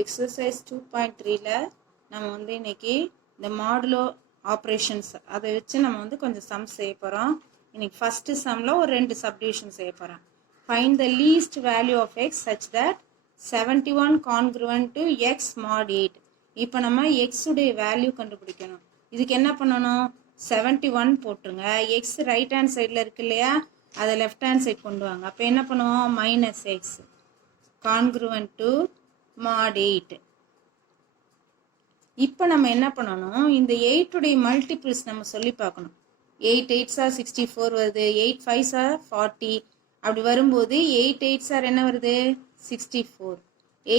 Exercise 2.3ல நம்ம வந்து இன்னைக்கு இந்த மாடுலோ ஆப்ரேஷன்ஸ் அதை வச்சு நம்ம வந்து கொஞ்சம் சம் செய்ய போகிறோம். இன்னைக்கு ஃபஸ்ட்டு சம்மில் ஒரு 2 சப்டிவிஷன் செய்ய போகிறோம். Find the least value of x such that 71 congruent to x mod 8. இப்போ நம்ம எக்ஸுடைய வேல்யூ கண்டுபிடிக்கணும். இதுக்கு என்ன பண்ணணும்? 71 போட்டுருங்க. எக்ஸ் ரைட் ஹேண்ட் சைடில் இருக்கு இல்லையா, அதை லெஃப்ட் ஹேண்ட் சைட் கொண்டு வாங்க. அப்போ என்ன பண்ணுவோம்? Minus X congruent to mod 8. இப்போ நம்ம என்ன பண்ணணும்? இந்த 8 உடைய மல்டிபிள்ஸ் நம்ம சொல்லி பார்க்கணும். 8 8s are 64 வருது, 8 5s are 40. அப்படி வரும்போது 8 8s are என்ன வருது? 64.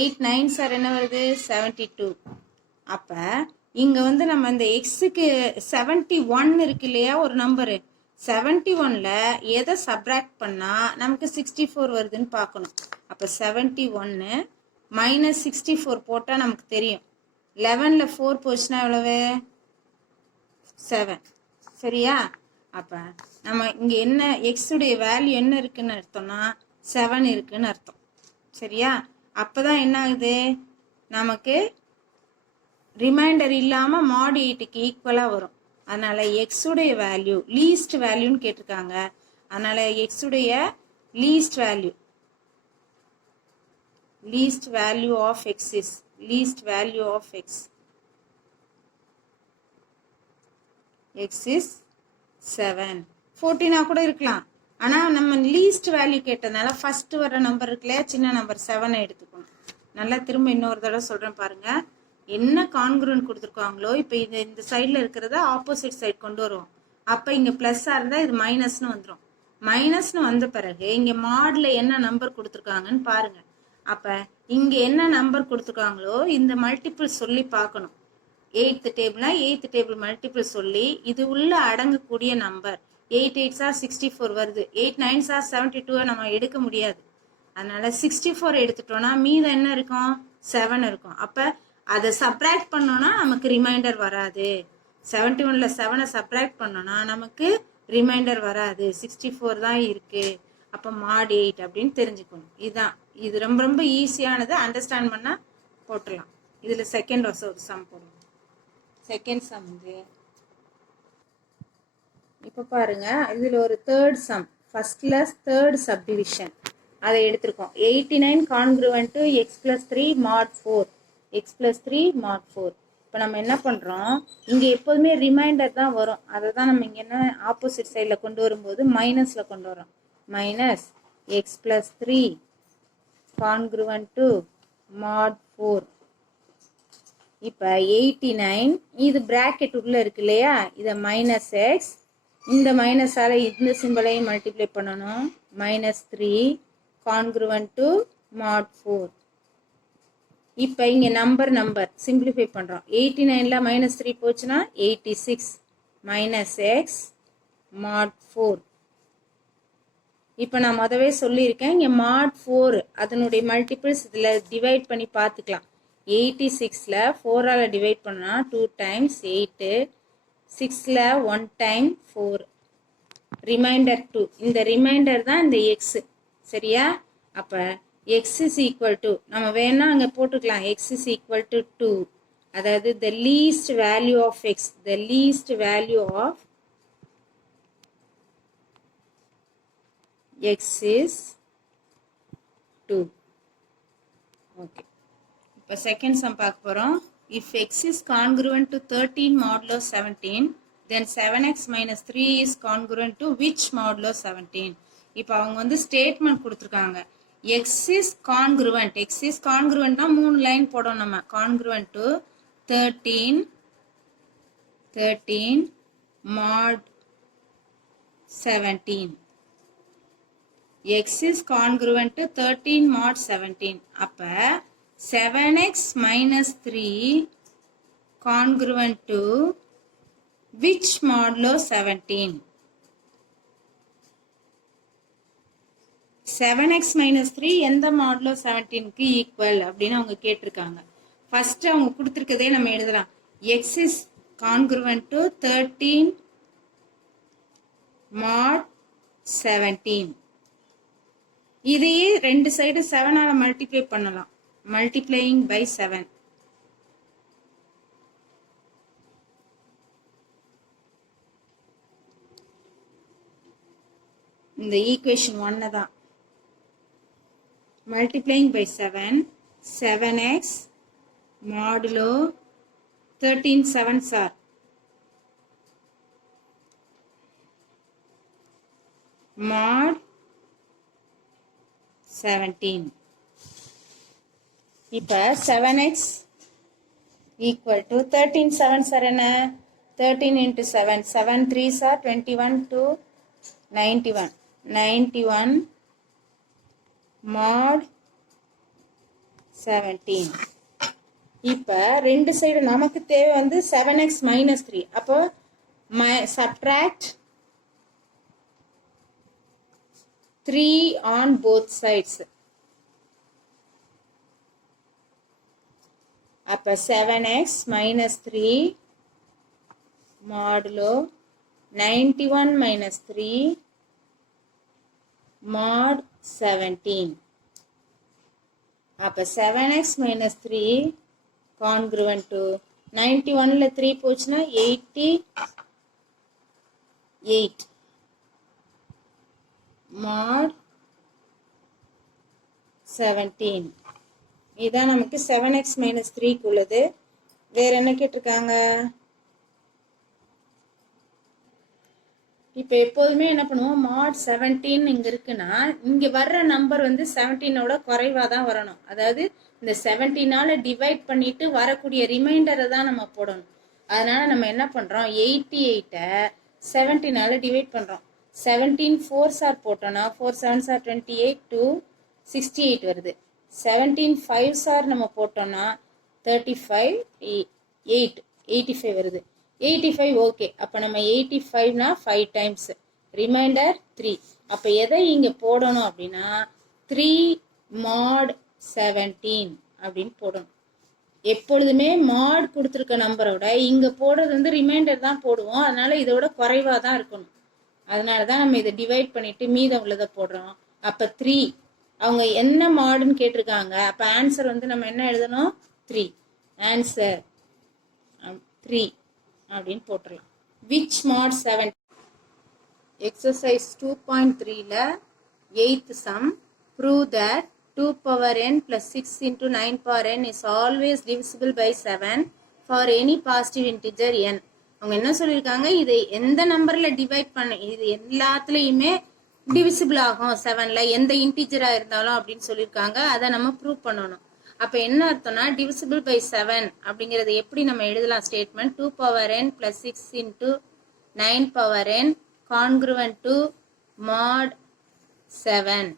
8 9s are என்ன வருது? 72. அப்போ இங்கே வந்து நம்ம இந்த எக்ஸுக்கு 71 இருக்கு இல்லையா, ஒரு நம்பரு 71ல் எதை சப்ராக்ட் பண்ணால் நமக்கு 64 வருதுன்னு பார்க்கணும். அப்போ 71 மைனஸ் 64 போட்டால் நமக்கு தெரியும். 11ல் 4 போச்சுன்னா எவ்வளவு? 7. சரியா? அப்போ நம்ம இங்கே என்ன எக்ஸுடைய வேல்யூ என்ன இருக்குன்னு அர்த்தம்னா 7 இருக்குன்னு அர்த்தம். சரியா? அப்போ தான் என்ன ஆகுது, நமக்கு ரிமைண்டர் இல்லாமல் mod 8க்கு ஈக்குவலாக வரும். அதனால் எக்ஸுடைய வேல்யூ லீஸ்ட் வேல்யூன்னு கேட்டிருக்காங்க. அதனால் எக்ஸுடைய least value of x is least value of x is 7. 14 கூட இருக்கலாம். ஆனால் நம்ம லீஸ்ட் வேல்யூ கேட்டதுனால ஃபர்ஸ்ட் வர நம்பர் இருக்குல்லையா, சின்ன நம்பர் 7 எடுத்துக்கணும். நல்லா திரும்ப இன்னொரு தடவை சொல்கிறேன் பாருங்க. என்ன கான்க்ருவன்ட் கொடுத்துருக்காங்களோ இப்போ இந்த சைடில் இருக்கிறத ஆப்போசிட் சைட் கொண்டு வருவோம். அப்போ இங்கே ப்ளஸ்ஸாக இருந்தால் இது மைனஸ்னு வந்துடும். மைனஸ்னு வந்த பிறகு இங்கே மாடில் என்ன நம்பர் கொடுத்துருக்காங்கன்னு பாருங்கள். அப்போ இங்கே என்ன நம்பர் கொடுத்துருக்காங்களோ இந்த மல்டிபிள் சொல்லி பார்க்கணும். 8th டேபிள் மல்டிபிள் சொல்லி இது உள்ள அடங்கக்கூடிய நம்பர் 8 8s are 64 வருது. 8 9s are 72 நம்ம எடுக்க முடியாது. அதனால 64 எடுத்துட்டோம்னா மீதம் என்ன இருக்கும்? 7 இருக்கும். அப்போ அதை சப்ராக்ட் பண்ணோன்னா நமக்கு ரிமைண்டர் வராது. 71ல் 7 சப்ராக்ட் பண்ணோன்னா நமக்கு ரிமைண்டர் வராது. 64 தான் இருக்குது. அப்போ mod 8 அப்படின்னு தெரிஞ்சுக்கணும். இதுதான், இது ரொம்ப ரொம்ப ஈஸியானது. அண்டர்ஸ்டாண்ட் பண்ணால் போட்டுடலாம். இதில் செகண்ட் ஒரு சம் போடுவோம். செகண்ட் சம் வந்து இப்போ பாருங்க, இதில் ஒரு தேர்ட் சம், ஃபர்ஸ்ட்ல தேர்ட் சப்டிவிஷன் அதை எடுத்திருக்கோம். 89 congruent to X plus 3 mod 4. X plus 3 mod 4. இப்போ நம்ம என்ன பண்ணுறோம், இங்கே எப்போதுமே ரிமைண்டர் தான் வரும். அதை தான் நம்ம இங்கே என்ன ஆப்போசிட் சைடில் கொண்டு வரும்போது மைனஸில் கொண்டு வரோம். Minus X plus 3 congruent to mod 4. இப்போ 89 இது பிராக்கெட் உள்ள இருக்கு இல்லையா, இதை மைனஸ் எக்ஸ், இந்த மைனஸால் இந்த சிம்பிளையும் மல்டிப்ளை பண்ணணும். Minus 3 congruent to mod 4. இப்போ இங்கே நம்பர் சிம்பிளிஃபை பண்ணுறோம். 89ல் மைனஸ் 3 போச்சுன்னா 86 மைனஸ் எக்ஸ் mod 4. இப்போ நான் முதவே சொல்லியிருக்கேன், இங்கே mod 4 அதனுடைய மல்டிபிள்ஸ் இதில் டிவைட் பண்ணி பார்த்துக்கலாம். 86ல் 4ஆல் டிவைட் பண்ணால் 2 times 8, 6ல் 1 time 4, ரிமைண்டர் 2. இந்த ரிமைண்டர் தான் இந்த எக்ஸு. சரியா? அப்போ x is equal to, நம்ம வேணா அங்கே போட்டுக்கலாம், x is equal to 2. அதாவது the least value of x, the least value of x is 2. Okay, இப்போ செகண்ட் சம் பார்க்க போகிறோம். if x is congruent to 13 modulo 17, then 7x minus 3 is congruent to which modulo 17? இப்போ அவங்க வந்து statement கொடுத்துருக்காங்க. x is congruent, x is congruentனா 3 line போடும் நம்ம. congruent to 13 mod 17. x is congruent to 13 mod 17. அப்போ 7x minus 3 congruent to which modulo 17? 7x minus 3 எந்த modulo 17க்கு equal அப்படின்னு அவங்க கேட்டிருக்காங்க. ஃபர்ஸ்ட் அவங்க கொடுத்துருக்கதே நம்ம எழுதலாம். x is congruent to 13 mod 17. இதையே ரெண்டு சைடு 7ஆல் மல்டிப்ளை பண்ணலாம். multiplying by 7. இந்த equation 1 தான். Multiplying by 7, 7x modulo 13 7s are mod 17. இப்போ 7x equal to 13 7s are என்ன 13 into 7 7 3s are 21 to 91 91 mod 17. இப்போ ரெண்டு சைடு நமக்கு தேவை வந்து 7x minus 3. அப்போ subtract 3 on both sides. அப்போ 7x minus 3 modulo 91 minus 3 mod 17. அப்போ 7x minus 3 congruent to 91ல 3 போச்சுன்னா 88 mod 17. இதான் நமக்கு 7x minus 3 உள்ளது. வேற என்ன கேட்டிருக்காங்க? இப்போ எப்போதுமே என்ன பண்ணுவோம், mod 17 இங்க இருக்குன்னா இங்க வர்ற நம்பர் வந்து 17ஓட குறைவா தான் வரணும். அதாவது இந்த 17ஆல டிவைட் பண்ணிட்டு வரக்கூடிய ரிமைண்டரை தான் நம்ம போடணும். அதனால நம்ம என்ன பண்றோம், 88ஐ 17ஆல டிவைட் பண்றோம். 17 4s are போட்டோம்னா 4 7s are 28 to 68 வருது. 17 5s are நம்ம போட்டோம்னா 35 85 வருது. 85 ஓகே. அப்போ நம்ம 85னா 5 டைம்ஸ் ரிமைண்டர் 3. அப்போ எதை இங்கே போடணும் அப்படின்னா 3 mod 17 அப்படின்னு போடணும். எப்பொழுதுமே மாட் கொடுத்துருக்க நம்பரோட இங்கே போடுறது வந்து ரிமைண்டர் தான் போடுவோம். அதனால இதோட குறைவாக தான் இருக்கணும். அதனால தான் நம்ம இதை டிவைட் பண்ணிட்டு மீதம் உள்ளதை போடுறோம். அப்போ 3 அவங்க என்ன மாடுன்னு கேட்டிருக்காங்க. அப்போ ஆன்சர் வந்து நம்ம என்ன எழுதணும், 3. ஆன்சர் 3 அப்படின்னு போட்டுடலாம். Which mod 7? எக்ஸசைஸ் 2.3ல 8th sum. Prove that 2 power n plus 6 into 9 power n is always divisible by 7 for any positive integer n. அவங்க என்ன சொல்லியிருக்காங்க, இதை எந்த நம்பர்ல டிவைட் பண்ண, இது எல்லாத்துலேயுமே டிவிசிபிள் ஆகும் 7ல எந்த இன்டிஜரா இருந்தாலும் அப்படின்னு சொல்லியிருக்காங்க. அதை நம்ம ப்ரூவ் பண்ணணும். அப்போ என்ன அர்த்தம்னா டிவிசிபிள் பை 7 அப்படிங்கிறது எப்படி நம்ம எழுதலாம் statement, 2 power n plus 6 into 9 power n congruent to mod 7.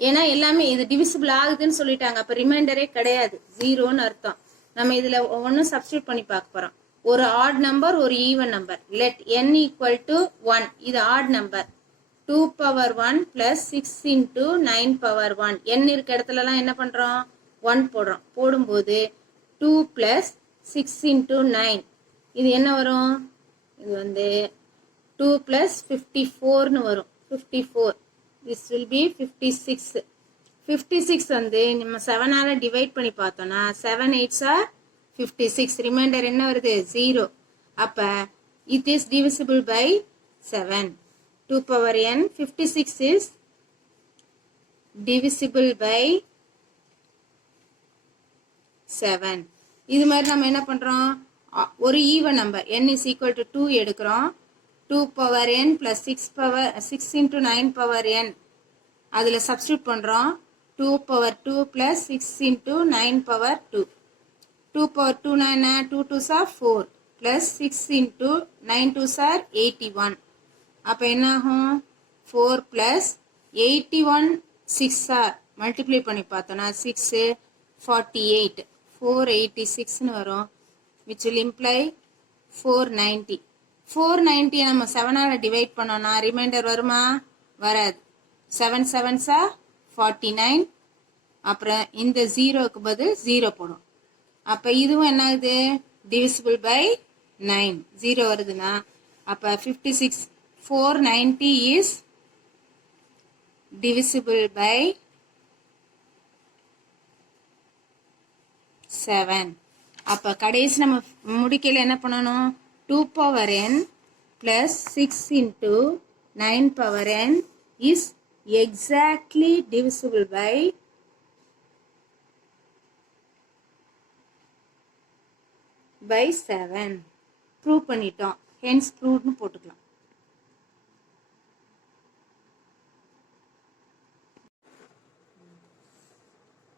ஏன்னா எல்லாமே இது டிவிசிபிள் ஆகுதுன்னு சொல்லிட்டாங்க. அப்போ ரிமைண்டரே கிடையாது, 0ன்னு அர்த்தம். நம்ம இதில் ஒன்றும் சப்ஸ்டியூட் பண்ணி பார்க்க போகிறோம். ஒரு ஆட் நம்பர் ஒரு even number. Let n equal to 1. இது add number. 2 power 1 plus 6 into 9 power 1. n இருக்க இடத்துலலாம் என்ன பண்ணுறோம், 1 போடுறோம். போடும்போது 2 plus 6 into 9 இது என்ன வரும், இது வந்து 2 plus 54ன்னு வரும். 54. this will be 56. 56 வந்து நம்ம 7ஆல டிவைட் பண்ணி பார்த்தோம்னா 7 8s are 56. ரிமைண்டர் என்ன வருது, 0. அப்போ it is divisible by 7. 2 power n 56 is divisible by 7. இது மாதிரி நம்ம என்ன பண்றோம், ஒரு even number n is equal to 2 எடுக்கிறோம். 2 power n plus 6 into 9 power n அதில் சப்ஸ்டியூட் பண்ணுறோம். 2 power 2 plus 6 into 9 power 2. 2 power 2 9 2 2s are 4 plus 6 into 9 2s are 81. அப்போ என்ன ஆகும், 4 plus 81 6 are மல்டிப்ளை பண்ணி பார்த்தோன்னா 6 48 486ன்னு வரும். which will imply 490. 490 நம்ம 7ஆல டிவைட் பண்ணோம்னா ரிமைண்டர் வருமா, வராது. 7 7s are 49. அப்புறம் இந்த 0க்கு பதில் 0 போடும். அப்போ இதுவும் என்ன ஆகுது, divisible by 9. 0 வருதுன்னா அப்போ 56 490 is divisible by 7. அப்போ கடைசி நம்ம முடிக்கையில் என்ன பண்ணணும்? 2 power n plus 6 into 9 power n is exactly divisible by 7. Prove பண்ணிட்டோம். ஹென்ஸ் ப்ரூவ்னு போட்டுக்கலாம்.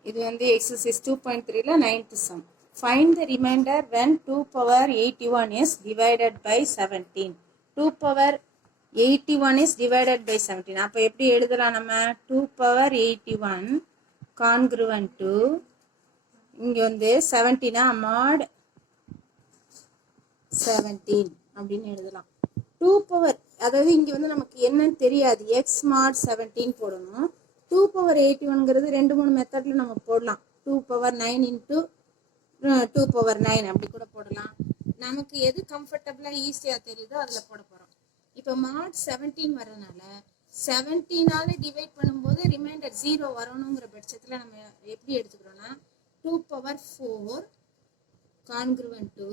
இது வந்து exercise 2.3ல 9th sum. Find the remainder when 2 power 81 is divided by 17. 2 power 81 is divided by 17. அப்போ எப்படி எழுதலாம் நம்ம? 2 power 81 congruent to இங்கே வந்து 17 mod 17 அப்படின்னு எழுதலாம். 2 பவர் அதாவது இங்கே வந்து நமக்கு என்னன்னு தெரியாது. எக்ஸ் மாட் 17 போடணும். 2 பவர் 81ங்கிறது 2-3 மெத்தடில் நம்ம போடலாம். 2 பவர் 9 இன்ட்டு 2 பவர் 9 அப்படி கூட போடலாம். நமக்கு எது கம்ஃபர்டபுளாக ஈஸியாக தெரியுதோ அதில் போட போகிறோம். இப்போ மாட் 17 வரதுனால 17ஆல் டிவைட் பண்ணும்போது ரிமைண்டர் 0 வரணுங்கிற பட்சத்தில் நம்ம எப்படி எடுத்துக்கிறோன்னா 2 பவர் 4 கான்க்ருவன்ட் டு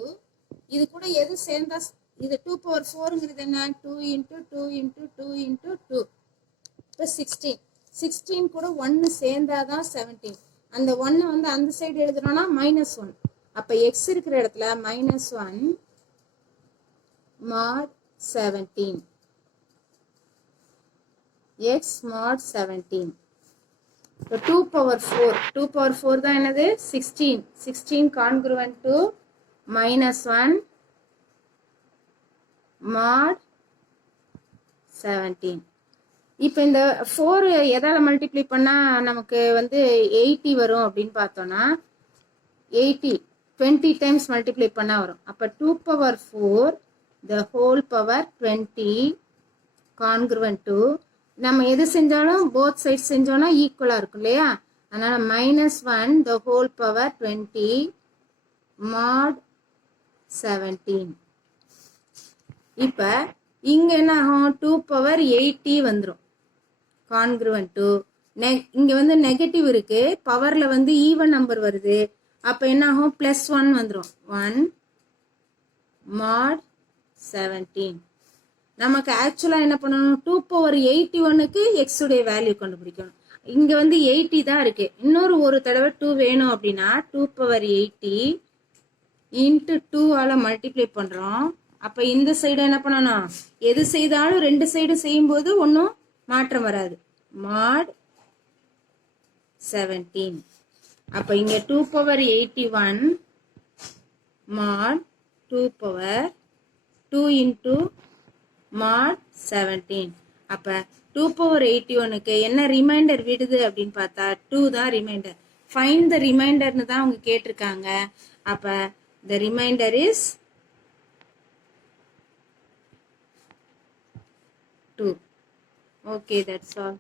இது கூட எது சேர்ந்தா இது 2 பவர் 4ங்கிறது என்ன? 2 இன்ட்டு 2 இன்ட்டு 2 இன்ட்டு 2 இப்போ 16. 16 கூட 1 சேர்ந்தாதான் 17. அந்த 1 வந்து அந்த சைடு எழுதுறோம்னா -1. அப்போ எக்ஸ் இருக்கிற இடத்துல -1 mod 17 எக்ஸ் mod 17. இப்போ 2 பவர் 4 தான் என்னது? 16 கான்க்ருவன்ட் டு -1 mod 17. இப்போ இந்த 4 எதால மல்டிப்ளை பண்ணால் நமக்கு வந்து 80 வரும் அப்படின்னு பார்த்தோன்னா 80 20 டைம்ஸ் மல்டிப்ளை பண்ணால் வரும். அப்போ 2 power 4 the whole power 20 congruent to நம்ம எது செஞ்சாலும் போத் சைட்ஸ் செஞ்சோன்னா ஈக்குவலாக இருக்கும் இல்லையா? அதனால் -1 the whole power 20 mod 17. இப்போ இங்கே என்ன ஆகும்? 2 பவர் 80 வந்துடும் கான்க்ருவன்ட் டு இங்கே வந்து நெகட்டிவ் இருக்கு, பவரில் வந்து ஈவன் நம்பர் வருது. அப்போ என்ன ஆகும்? +1 வந்துடும். 1 mod 17. நமக்கு ஆக்சுவலாக என்ன பண்ணணும்? 2 பவர் 81க்கு எக்ஸுடைய வேல்யூ கண்டுபிடிக்கணும். இங்கே வந்து 80 தான் இருக்கு. இன்னொரு ஒரு தடவை 2 வேணும் அப்படின்னா 2 பவர் 80 இன்ட்டு 2ஆல் மல்டிப்ளை பண்ணுறோம். அப்போ இந்த சைடு என்ன பண்ணணும்? எது செய்தாலும் 2 சைடு செய்யும்போது ஒன்றும் மாற்றம் வராது. mod 17. அப்போ இங்கே 2 power 81 mod 2 power 2 into mod 17. அப்போ 2 பவர் 81க்கு என்ன ரிமைண்டர் விடுது அப்படின்னு பார்த்தா 2 தான் ரிமைண்டர். ஃபைண்ட் த ரிமைண்டர்னு தான் அவங்க கேட்டிருக்காங்க. அப்போ the remainder is 2. Okay, that's all.